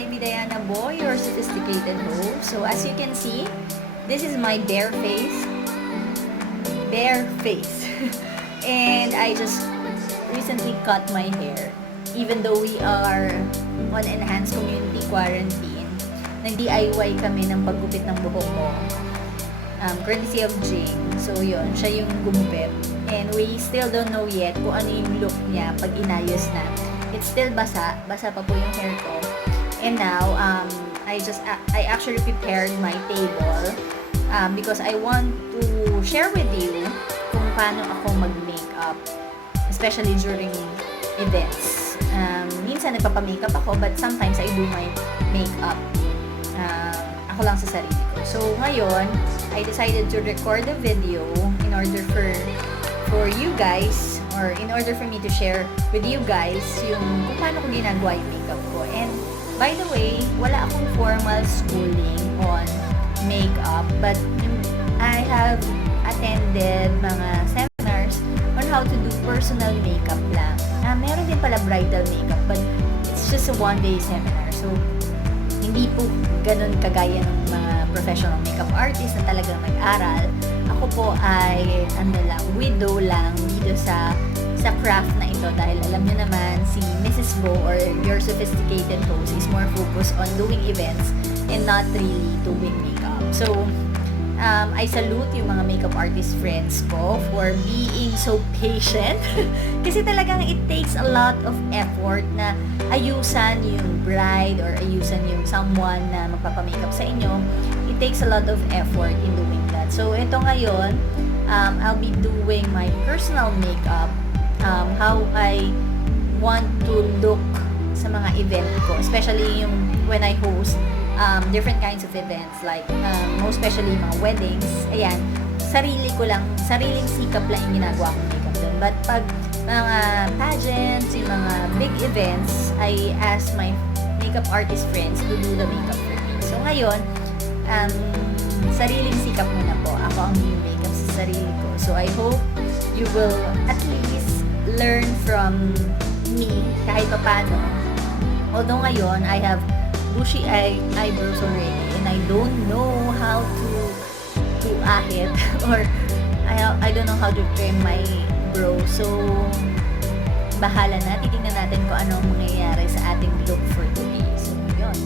Hi, Manzon-Bo, your sophisticated host. So as you can see, this is my bare face. Bare face. And I just recently cut my hair. Even though we are on enhanced community quarantine, nag-DIY kami ng paggupit ng buhok ko. Courtesy of Jing. So yun, siya yung gumupit. And we still don't know yet kung ano yung look niya pag inayos na. It's still basa. Basa pa po yung hair ko. And now, I actually prepared my table because I want to share with you kung paano ako mag-makeup, especially during events. Minsan nagpapa-makeup ako, but sometimes I do my makeup ako lang sa sarili ko. So ngayon, I decided to record a video in order for you guys, or in order for me to share with you guys yung kung paano ko ginagawa yung makeup ko. And by the way, wala akong formal schooling on makeup, but I have attended mga seminars on how to do personal makeup lang. Meron din pala bridal makeup, but it's just a one-day seminar. So, hindi po ganun kagaya ng mga professional makeup artist na talagang nag-aral. Ako po ay widow lang dito sa craft na ito, dahil alam niyo naman si Mrs. Bo, or your sophisticated host, is more focused on doing events and not really doing makeup. So, I salute yung mga makeup artist friends ko for being so patient. Kasi talagang it takes a lot of effort na ayusan yung bride or ayusan yung someone na magpapamakeup sa inyo. It takes a lot of effort in doing that. So, ito ngayon, I'll be doing my personal makeup, how I want to look sa mga event ko, especially yung when I host different kinds of events, like most especially mga weddings. Ayan, sariling sikap lang yung ginagawa kong makeup doon. But pag mga pageants, yung mga big events, I ask my makeup artist friends to do the makeup for me. So ngayon, sariling sikap muna po. Ako ang new makeup sa sarili ko. So I hope you will at least learn from me kahit pa paano. Although ngayon, I have bushy eyebrows already, and I don't know how to ahit or I don't know how to trim my brow. So, bahala na. Titingnan natin kung ano ang mangyayari sa ating look for today. So, yun.